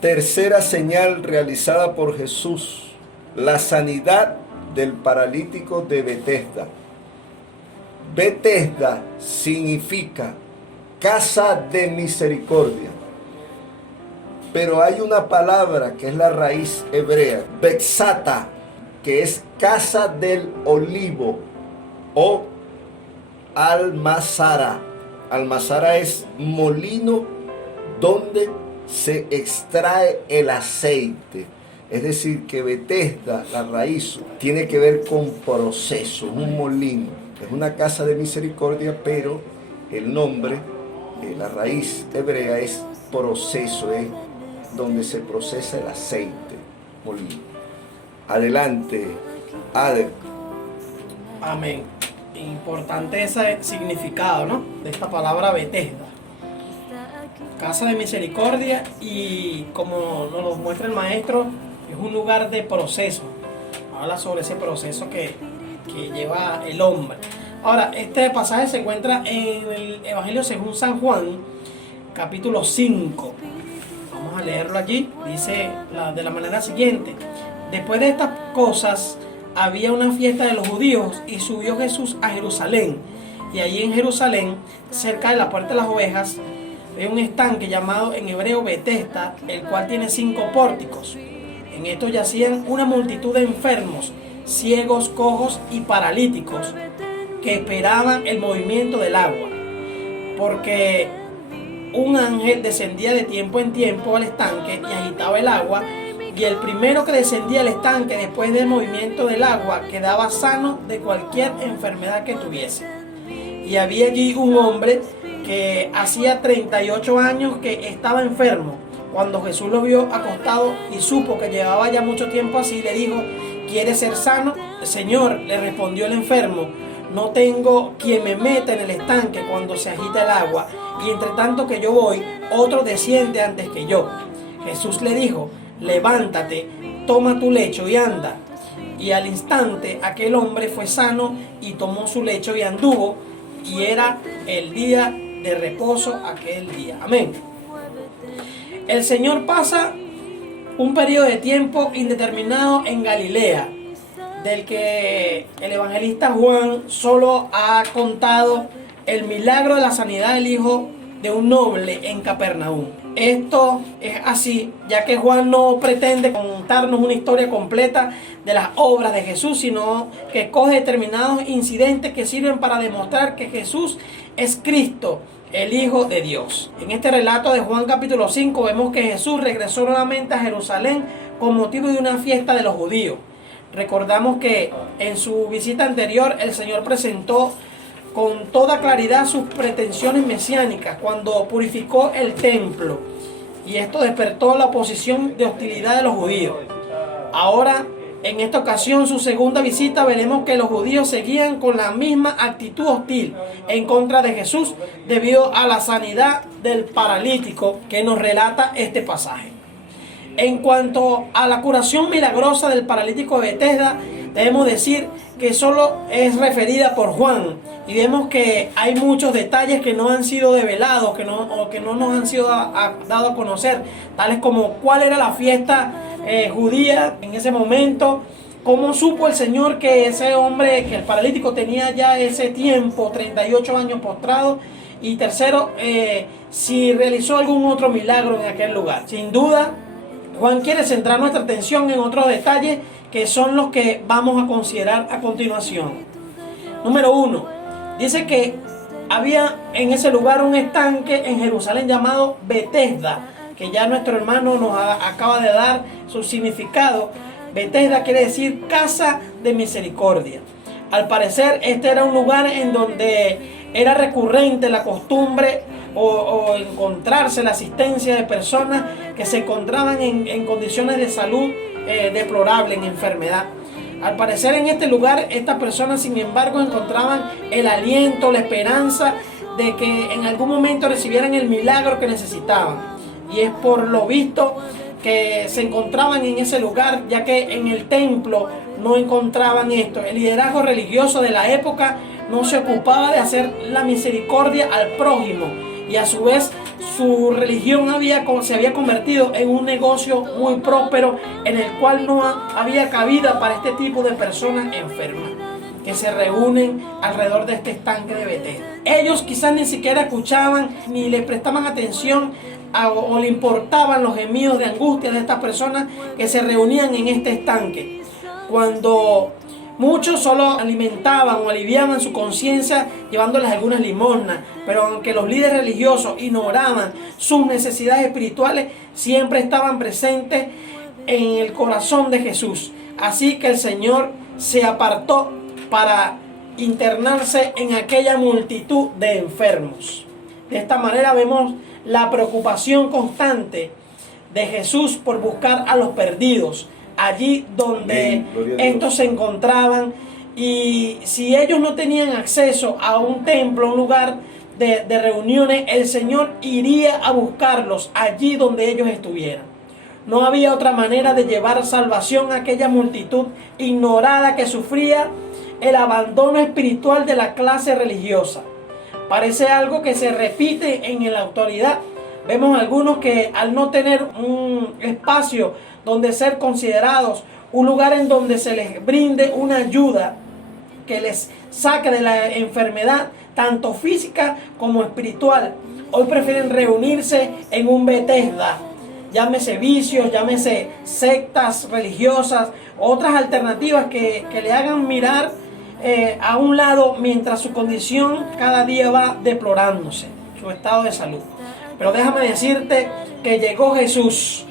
Tercera señal realizada por Jesús, la sanidad del paralítico de Betesda. Betesda significa casa de misericordia. Pero hay una palabra que es la raíz hebrea, Betsata, que es casa del olivo o almazara. Almazara es molino donde se extrae el aceite. Es decir, que Betesda, la raíz, tiene que ver con proceso, un molino. Es una casa de misericordia, pero el nombre, la raíz hebrea es proceso, es donde se procesa el aceite, molino. Adelante, Ader. Amén. Importante ese significado, ¿no?, de esta palabra Betesda. Casa de misericordia, y como nos lo muestra el maestro, es un lugar de proceso. Habla sobre ese proceso que lleva el hombre. Ahora, este pasaje se encuentra en el Evangelio según San Juan, capítulo 5. Vamos a leerlo allí. Dice de la manera siguiente: después de estas cosas había una fiesta de los judíos y subió Jesús a Jerusalén. Y allí en Jerusalén, cerca de la puerta de las ovejas, hay un estanque llamado en hebreo Betesda, el cual tiene 5 pórticos. En estos yacían una multitud de enfermos, ciegos, cojos y paralíticos, que esperaban el movimiento del agua, porque un ángel descendía de tiempo en tiempo al estanque y agitaba el agua, y el primero que descendía al estanque después del movimiento del agua quedaba sano de cualquier enfermedad que tuviese. Y había allí un hombre que hacía 38 años que estaba enfermo. Cuando Jesús lo vio acostado y supo que llevaba ya mucho tiempo así, le dijo: ¿quieres ser sano? Señor, le respondió el enfermo, no tengo quien me meta en el estanque cuando se agita el agua, y entre tanto que yo voy, otro desciende antes que yo. Jesús le dijo: levántate, toma tu lecho y anda. Y al instante aquel hombre fue sano y tomó su lecho y anduvo, y era el día de reposo aquel día. Amén. El Señor pasa un periodo de tiempo indeterminado en Galilea, del que el evangelista Juan solo ha contado el milagro de la sanidad del hijo de un noble en Capernaum. Esto es así, ya que Juan no pretende contarnos una historia completa de las obras de Jesús, sino que coge determinados incidentes que sirven para demostrar que Jesús es Cristo, el Hijo de Dios. En este relato de Juan capítulo 5 vemos que Jesús regresó nuevamente a Jerusalén con motivo de una fiesta de los judíos. Recordamos que en su visita anterior el Señor presentó con toda claridad sus pretensiones mesiánicas cuando purificó el templo, y esto despertó la oposición de hostilidad de los judíos. Ahora, en esta ocasión, su segunda visita, veremos que los judíos seguían con la misma actitud hostil en contra de Jesús debido a la sanidad del paralítico que nos relata este pasaje. En cuanto a la curación milagrosa del paralítico de Betesda, debemos decir que solo es referida por Juan, y vemos que hay muchos detalles que no han sido develados, que no nos han sido dado a conocer, tales como cuál era la fiesta judía en ese momento, cómo supo el Señor que ese hombre, que el paralítico tenía ya ese tiempo, 38 años postrado, y tercero, si realizó algún otro milagro en aquel lugar. Sin duda, Juan quiere centrar nuestra atención en otros detalles que son los que vamos a considerar a continuación. Número 1, dice que había en ese lugar un estanque en Jerusalén llamado Betesda, que ya nuestro hermano nos acaba de dar su significado. Betesda quiere decir casa de misericordia. Al parecer este era un lugar en donde era recurrente la costumbre o encontrarse la asistencia de personas que se encontraban en condiciones de salud deplorable, en enfermedad. Al parecer en este lugar estas personas, sin embargo, encontraban el aliento, la esperanza de que en algún momento recibieran el milagro que necesitaban. Y es por lo visto que se encontraban en ese lugar, ya que en el templo no encontraban esto. El liderazgo religioso de la época no se ocupaba de hacer la misericordia al prójimo, y a su vez su religión se había convertido en un negocio muy próspero en el cual no había cabida para este tipo de personas enfermas que se reúnen alrededor de este estanque de Betesda. Ellos quizás ni siquiera escuchaban ni le prestaban atención o le importaban los gemidos de angustia de estas personas que se reunían en este estanque. Cuando muchos solo alimentaban o aliviaban su conciencia llevándoles algunas limosnas, pero aunque los líderes religiosos ignoraban sus necesidades espirituales, siempre estaban presentes en el corazón de Jesús. Así que el Señor se apartó para internarse en aquella multitud de enfermos. De esta manera vemos la preocupación constante de Jesús por buscar a los perdidos, allí donde estos se encontraban, y si ellos no tenían acceso a un templo, un lugar de reuniones, el Señor iría a buscarlos allí donde ellos estuvieran. No había otra manera de llevar salvación a aquella multitud ignorada que sufría el abandono espiritual de la clase religiosa. Parece algo que se repite en la actualidad. Vemos algunos que al no tener un espacio donde ser considerados, un lugar en donde se les brinde una ayuda que les saque de la enfermedad, tanto física como espiritual, hoy prefieren reunirse en un Betesda. Llámese vicios, llámese sectas religiosas, otras alternativas que le hagan mirar a un lado mientras su condición cada día va deplorándose, su estado de salud. Pero déjame decirte que llegó Jesús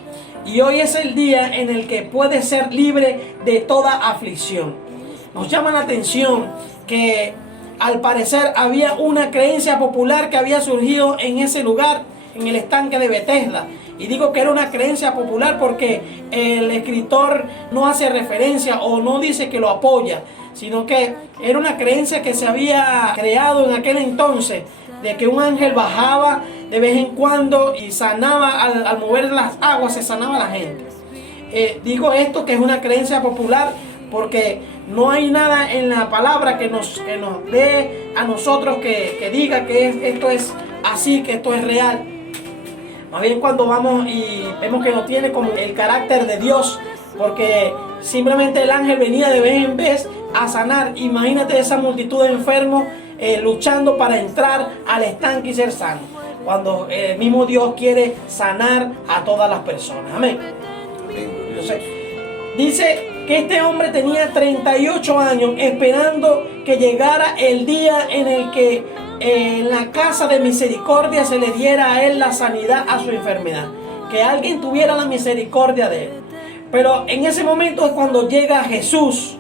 y hoy es el día en el que puedes ser libre de toda aflicción. Nos llama la atención que al parecer había una creencia popular que había surgido en ese lugar, en el estanque de Betesda. Y digo que era una creencia popular porque el escritor no hace referencia o no dice que lo apoya, sino que era una creencia que se había creado en aquel entonces, de que un ángel bajaba de vez en cuando y sanaba, al mover las aguas se sanaba a la gente. Digo esto que es una creencia popular porque no hay nada en la palabra que nos dé a nosotros que diga que esto es así, que esto es real. Más bien cuando vamos y vemos que no tiene como el carácter de Dios, porque simplemente el ángel venía de vez en vez a sanar. Imagínate esa multitud de enfermos luchando para entrar al estanque y ser sanos, cuando el mismo Dios quiere sanar a todas las personas. Amén. Entonces, dice que este hombre tenía 38 años esperando que llegara el día en el que en la casa de misericordia se le diera a él la sanidad a su enfermedad, que alguien tuviera la misericordia de él. Pero en ese momento es cuando llega Jesús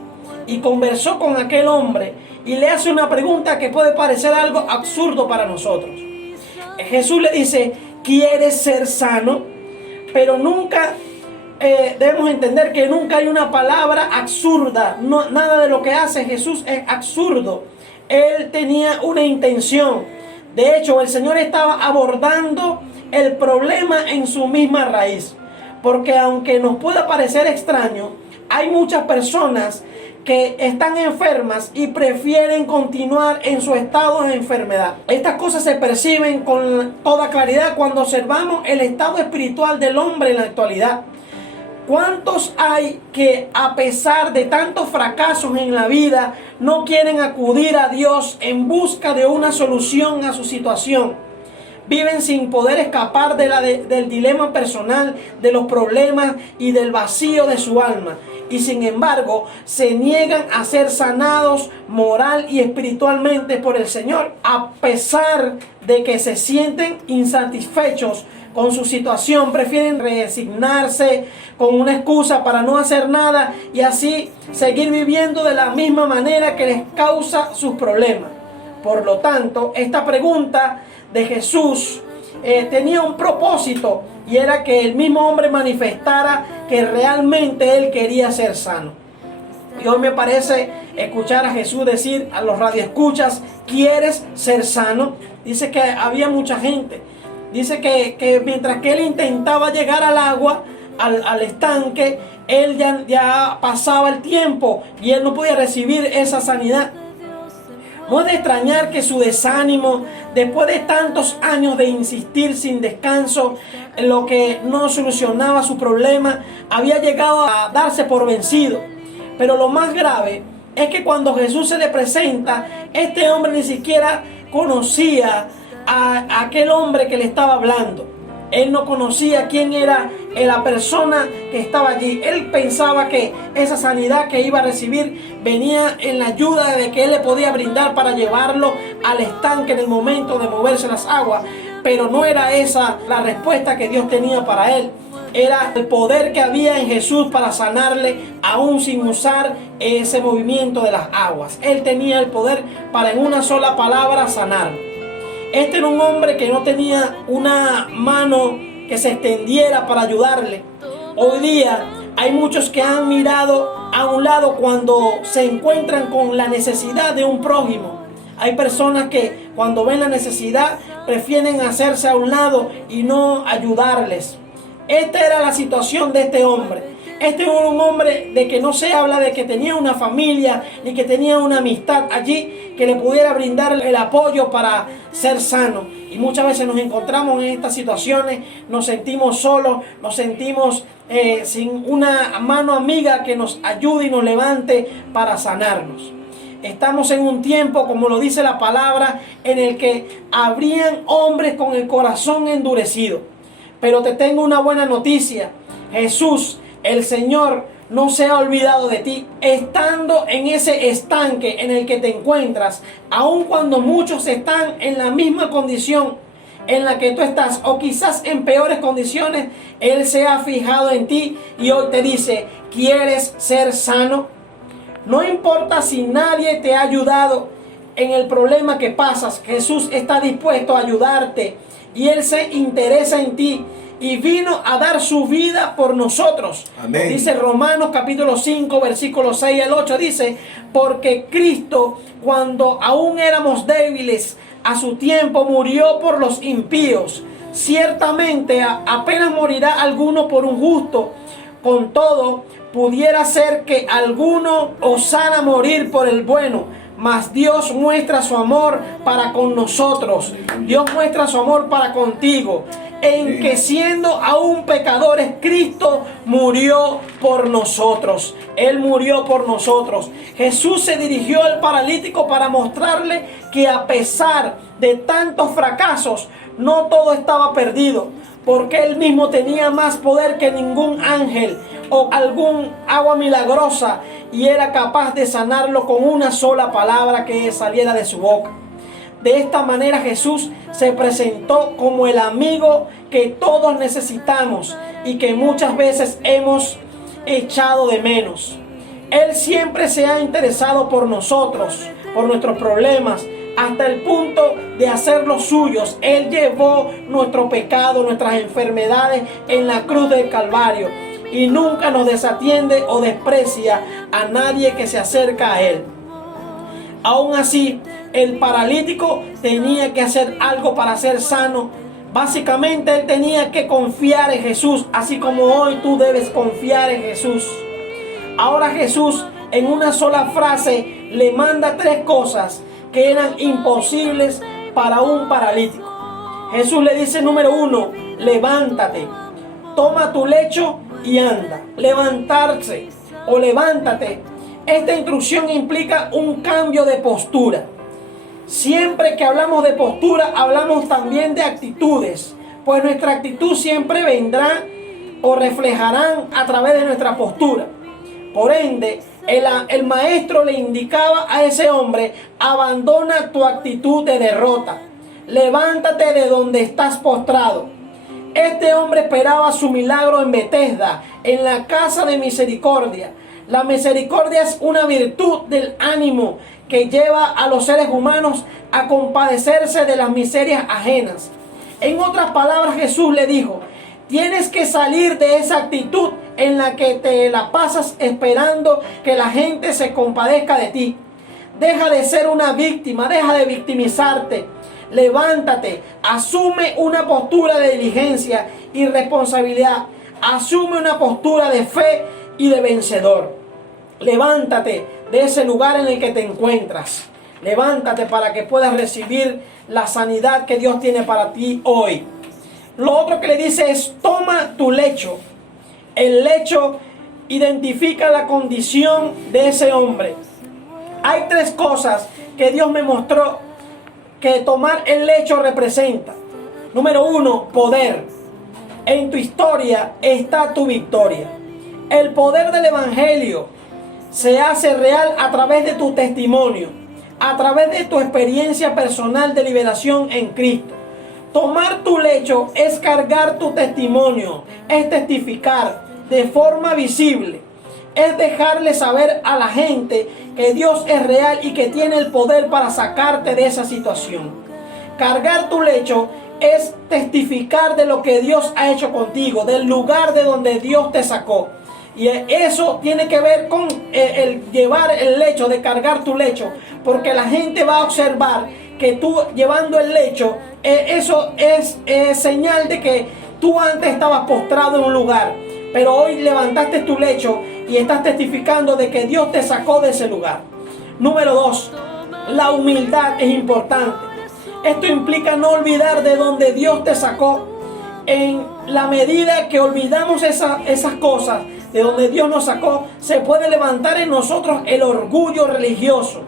y conversó con aquel hombre y le hace una pregunta que puede parecer algo absurdo para nosotros. Jesús le dice: ¿quieres ser sano? Pero nunca debemos entender que nunca hay una palabra absurda. No, nada de lo que hace Jesús es absurdo. Él tenía una intención. De hecho, el Señor estaba abordando el problema en su misma raíz. Porque aunque nos pueda parecer extraño, hay muchas personas que están enfermas y prefieren continuar en su estado de enfermedad. Estas cosas se perciben con toda claridad cuando observamos el estado espiritual del hombre en la actualidad. ¿Cuántos hay que, a pesar de tantos fracasos en la vida, no quieren acudir a Dios en busca de una solución a su situación? Viven sin poder escapar del dilema personal, de los problemas y del vacío de su alma. Y sin embargo, se niegan a ser sanados moral y espiritualmente por el Señor, a pesar de que se sienten insatisfechos con su situación. Prefieren resignarse con una excusa para no hacer nada y así seguir viviendo de la misma manera que les causa sus problemas. Por lo tanto, esta pregunta de Jesús tenía un propósito, y era que el mismo hombre manifestara que realmente él quería ser sano. Y hoy me parece escuchar a Jesús decir a los radioescuchas: ¿quieres ser sano? Dice que había mucha gente. Dice que mientras que él intentaba llegar al agua, al estanque, él ya pasaba el tiempo y él no podía recibir esa sanidad. No es de extrañar que su desánimo, después de tantos años de insistir sin descanso en lo que no solucionaba su problema, había llegado a darse por vencido. Pero lo más grave es que cuando Jesús se le presenta, este hombre ni siquiera conocía a aquel hombre que le estaba hablando. Él no conocía quién era la persona que estaba allí. Él pensaba que esa sanidad que iba a recibir venía en la ayuda de que él le podía brindar para llevarlo al estanque en el momento de moverse las aguas. Pero no era esa la respuesta que Dios tenía para él. Era el poder que había en Jesús para sanarle aún sin usar ese movimiento de las aguas. Él tenía el poder para en una sola palabra sanarlo. Este era un hombre que no tenía una mano que se extendiera para ayudarle. Hoy día hay muchos que han mirado a un lado cuando se encuentran con la necesidad de un prójimo. Hay personas que cuando ven la necesidad prefieren hacerse a un lado y no ayudarles. Esta era la situación de este hombre. Este era un hombre de que no se habla de que tenía una familia ni que tenía una amistad allí que le pudiera brindar el apoyo para ser sano. Y muchas veces nos encontramos en estas situaciones, nos sentimos solos, nos sentimos sin una mano amiga que nos ayude y nos levante para sanarnos. Estamos en un tiempo, como lo dice la palabra, en el que habrían hombres con el corazón endurecido. Pero te tengo una buena noticia. Jesús, el Señor, no se ha olvidado de ti. Estando en ese estanque en el que te encuentras, aun cuando muchos están en la misma condición en la que tú estás, o quizás en peores condiciones, Él se ha fijado en ti y hoy te dice: ¿quieres ser sano? No importa si nadie te ha ayudado en el problema que pasas, Jesús está dispuesto a ayudarte. Y Él se interesa en ti y vino a dar su vida por nosotros. Amén. Dice Romanos capítulo 5, versículos 6 al 8. Dice: porque Cristo, cuando aún éramos débiles, a su tiempo murió por los impíos. Ciertamente apenas morirá alguno por un justo. Con todo, pudiera ser que alguno osara morir por el bueno. Mas Dios muestra su amor para con nosotros. Dios muestra su amor para contigo. En que siendo aún pecadores, Cristo murió por nosotros. Él murió por nosotros. Jesús se dirigió al paralítico para mostrarle que a pesar de tantos fracasos, no todo estaba perdido. Porque Él mismo tenía más poder que ningún ángel o algún agua milagrosa, y era capaz de sanarlo con una sola palabra que saliera de su boca. De esta manera Jesús se presentó como el amigo que todos necesitamos y que muchas veces hemos echado de menos. Él siempre se ha interesado por nosotros, por nuestros problemas, hasta el punto de hacerlos suyos. Él llevó nuestro pecado, nuestras enfermedades en la cruz del Calvario. Y nunca nos desatiende o desprecia a nadie que se acerca a Él. Aún así, el paralítico tenía que hacer algo para ser sano. Básicamente, él tenía que confiar en Jesús, así como hoy tú debes confiar en Jesús. Ahora Jesús, en una sola frase, le manda 3 cosas que eran imposibles para un paralítico. Jesús le dice: número 1, levántate, toma tu lecho y anda. Levantarse o levántate. Esta instrucción implica un cambio de postura. Siempre que hablamos de postura, hablamos también de actitudes, pues nuestra actitud siempre vendrá o reflejarán a través de nuestra postura. Por ende, el maestro le indicaba a ese hombre: abandona tu actitud de derrota, levántate de donde estás postrado. Este hombre esperaba su milagro en Betesda, en la casa de misericordia. La misericordia es una virtud del ánimo que lleva a los seres humanos a compadecerse de las miserias ajenas. En otras palabras, Jesús le dijo: tienes que salir de esa actitud en la que te la pasas esperando que la gente se compadezca de ti. Deja de ser una víctima, deja de victimizarte. Levántate, asume una postura de diligencia y responsabilidad. Asume una postura de fe y de vencedor. Levántate de ese lugar en el que te encuentras. Levántate para que puedas recibir la sanidad que Dios tiene para ti hoy. Lo otro que le dice es: toma tu lecho. El lecho identifica la condición de ese hombre. Hay tres cosas que Dios me mostró que tomar el lecho representa. Número uno, poder. En tu historia está tu victoria. El poder del evangelio se hace real a través de tu testimonio, a través de tu experiencia personal de liberación en Cristo. Tomar tu lecho es cargar tu testimonio, es testificar de forma visible, es dejarle saber a la gente que Dios es real y que tiene el poder para sacarte de esa situación. Cargar tu lecho es testificar de lo que Dios ha hecho contigo, del lugar de donde Dios te sacó. Y eso tiene que ver con el llevar el lecho, de cargar tu lecho, porque la gente va a observar que tú llevando el lecho, eso es señal de que tú antes estabas postrado en un lugar, pero hoy levantaste tu lecho y estás testificando de que Dios te sacó de ese lugar. Número 2, la humildad es importante. Esto implica no olvidar de donde Dios te sacó. En la medida que olvidamos esas cosas, de donde Dios nos sacó, se puede levantar en nosotros el orgullo religioso,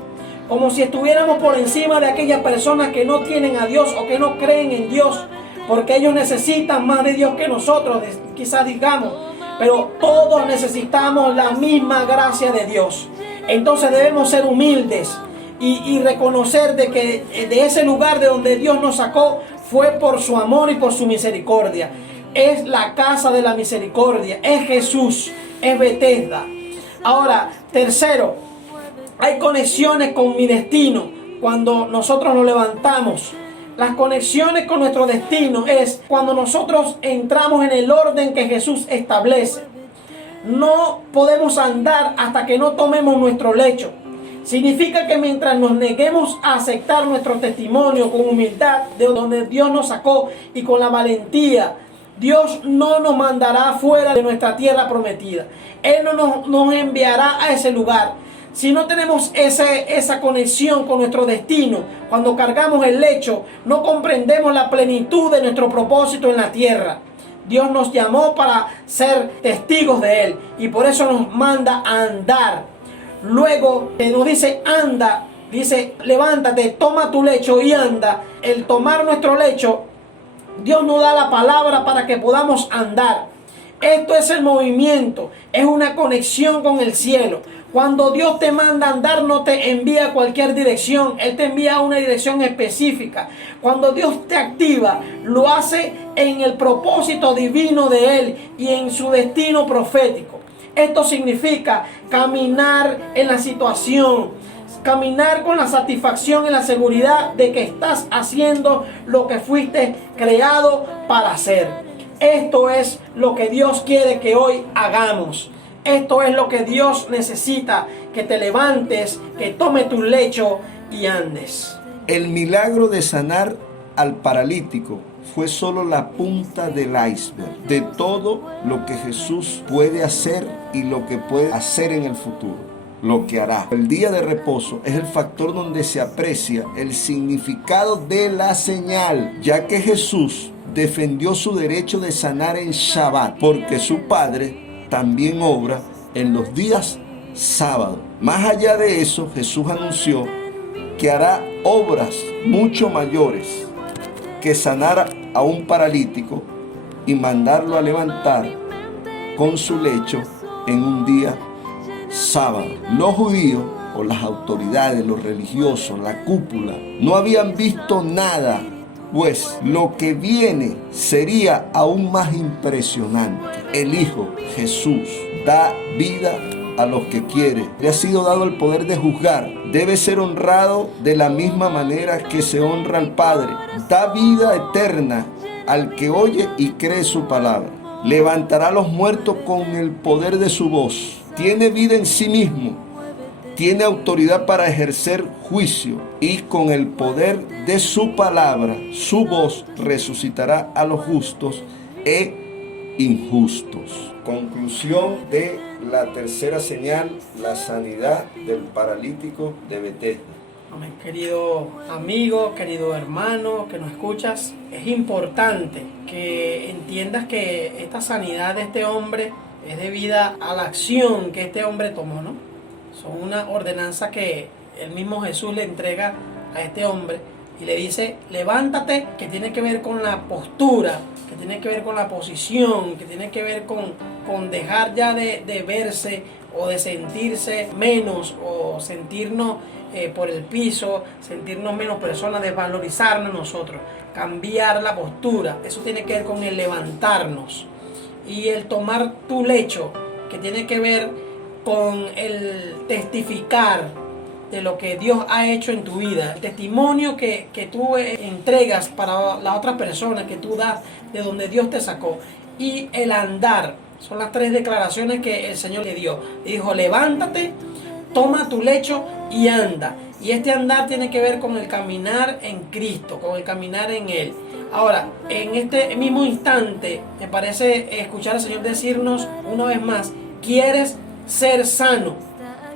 como si estuviéramos por encima de aquellas personas que no tienen a Dios o que no creen en Dios, porque ellos necesitan más de Dios que nosotros, quizás digamos, pero todos necesitamos la misma gracia de Dios. Entonces debemos ser humildes y reconocer de que de ese lugar de donde Dios nos sacó fue por su amor y por su misericordia. Es la casa de la misericordia, es Jesús, es Betesda. Ahora, tercero, hay conexiones con mi destino cuando nosotros nos levantamos. Las conexiones con nuestro destino es cuando nosotros entramos en el orden que Jesús establece. No podemos andar hasta que no tomemos nuestro lecho. Significa que mientras nos neguemos a aceptar nuestro testimonio con humildad de donde Dios nos sacó y con la valentía, Dios no nos mandará fuera de nuestra tierra prometida. Él no nos enviará a ese lugar. Si no tenemos esa conexión con nuestro destino, cuando cargamos el lecho, no comprendemos la plenitud de nuestro propósito en la tierra. Dios nos llamó para ser testigos de Él y por eso nos manda a andar. Luego que nos dice anda, dice levántate, toma tu lecho y anda. El tomar nuestro lecho, Dios nos da la palabra para que podamos andar. Esto es el movimiento, es una conexión con el cielo. Cuando Dios te manda a andar, no te envía a cualquier dirección, Él te envía a una dirección específica. Cuando Dios te activa, lo hace en el propósito divino de Él y en su destino profético. Esto significa caminar en la situación, caminar con la satisfacción y la seguridad de que estás haciendo lo que fuiste creado para hacer. Esto es lo que Dios quiere que hoy hagamos. Esto es lo que Dios necesita, que te levantes, que tomes tu lecho y andes. El milagro de sanar al paralítico fue solo la punta del iceberg de todo lo que Jesús puede hacer y lo que puede hacer en el futuro, lo que hará. El día de reposo es el factor donde se aprecia el significado de la señal, ya que Jesús defendió su derecho de sanar en Shabbat, porque su Padre también obra en los días sábados. Más allá de eso, Jesús anunció que hará obras mucho mayores que sanar a un paralítico y mandarlo a levantar con su lecho en un día sábado. Los judíos o las autoridades, los religiosos, la cúpula, no habían visto nada, pues lo que viene sería aún más impresionante. El Hijo, Jesús, da vida a los que quiere. Le ha sido dado el poder de juzgar. Debe ser honrado de la misma manera que se honra al Padre. Da vida eterna al que oye y cree su palabra. Levantará a los muertos con el poder de su voz. Tiene vida en sí mismo. Tiene autoridad para ejercer juicio y con el poder de su palabra, su voz resucitará a los justos e injustos. Conclusión de la tercera señal, la sanidad del paralítico de Betesda. Amén. Querido amigo, querido hermano que nos escuchas, es importante que entiendas que esta sanidad de este hombre es debida a la acción que este hombre tomó, ¿no? Son una ordenanza que el mismo Jesús le entrega a este hombre y le dice, levántate, que tiene que ver con la postura, que tiene que ver con la posición, que tiene que ver con dejar ya de verse o de sentirse menos o sentirnos por el piso, sentirnos menos personas, desvalorizarnos nosotros, cambiar la postura. Eso tiene que ver con el levantarnos y el tomar tu lecho, que tiene que ver con el testificar de lo que Dios ha hecho en tu vida, el testimonio que tú entregas para la otra persona, que tú das de donde Dios te sacó, y el andar. Son las 3 declaraciones que el Señor le dio. Le dijo, levántate, toma tu lecho y anda. Y este andar tiene que ver con el caminar en Cristo, con el caminar en Él. Ahora, en este mismo instante, me parece escuchar al Señor decirnos una vez más, ¿quieres ser sano?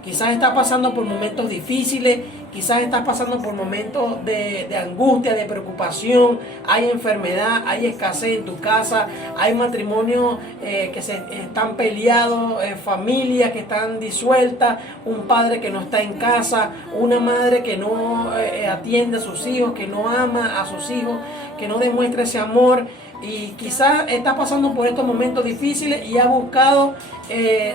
Quizás estás pasando por momentos difíciles, quizás estás pasando por momentos de angustia, de preocupación, hay enfermedad, hay escasez en tu casa, hay matrimonios que se están peleados, familias que están disueltas, un padre que no está en casa, una madre que no atiende a sus hijos, que no ama a sus hijos, que no demuestra ese amor. Y quizás está pasando por estos momentos difíciles y ha buscado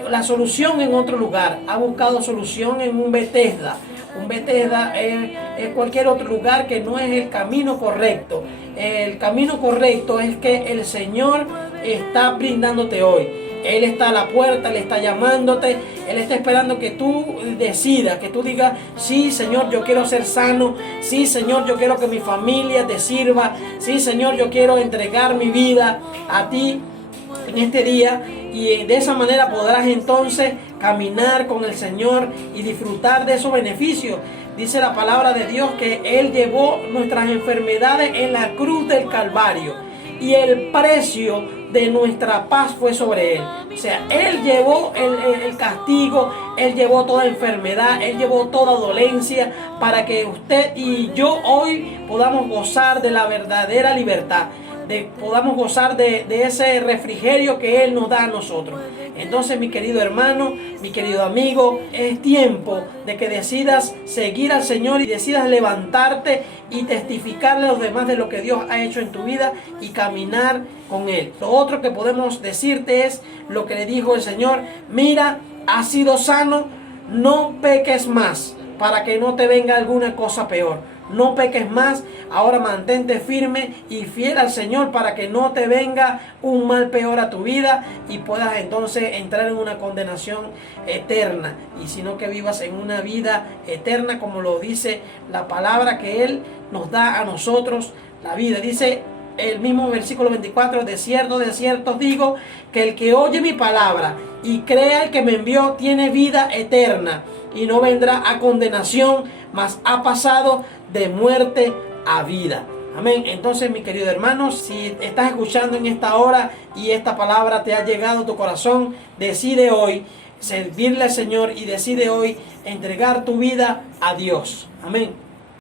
la solución en otro lugar. Ha buscado solución en un Bethesda. Un Bethesda es cualquier otro lugar que no es el camino correcto. El camino correcto es que el Señor está brindándote hoy. Él está a la puerta, Él está llamándote, Él está esperando que tú decidas, que tú digas, sí Señor, yo quiero ser sano, sí Señor, yo quiero que mi familia te sirva, sí Señor, yo quiero entregar mi vida a ti en este día, y de esa manera podrás entonces caminar con el Señor y disfrutar de esos beneficios. Dice la palabra de Dios que Él llevó nuestras enfermedades en la cruz del Calvario y el precio de nuestra paz fue sobre Él. O sea, Él llevó el castigo, Él llevó toda enfermedad, Él llevó toda dolencia para que usted y yo hoy podamos gozar de la verdadera libertad, podamos gozar de ese refrigerio que Él nos da a nosotros. Entonces, mi querido hermano, mi querido amigo, es tiempo de que decidas seguir al Señor y decidas levantarte y testificarle a los demás de lo que Dios ha hecho en tu vida y caminar con Él. Lo otro que podemos decirte es lo que le dijo el Señor: mira, has sido sano, no peques más para que no te venga alguna cosa peor. No peques más, ahora mantente firme y fiel al Señor para que no te venga un mal peor a tu vida y puedas entonces entrar en una condenación eterna, y sino que vivas en una vida eterna, como lo dice la palabra que Él nos da a nosotros, la vida. Dice el mismo versículo 24, de cierto os digo, que el que oye mi palabra y crea el que me envió tiene vida eterna y no vendrá a condenación, mas ha pasado de muerte a vida. Amén. Entonces, mi querido hermano, si estás escuchando en esta hora y esta palabra te ha llegado a tu corazón, decide hoy servirle al Señor y decide hoy entregar tu vida a Dios. Amén.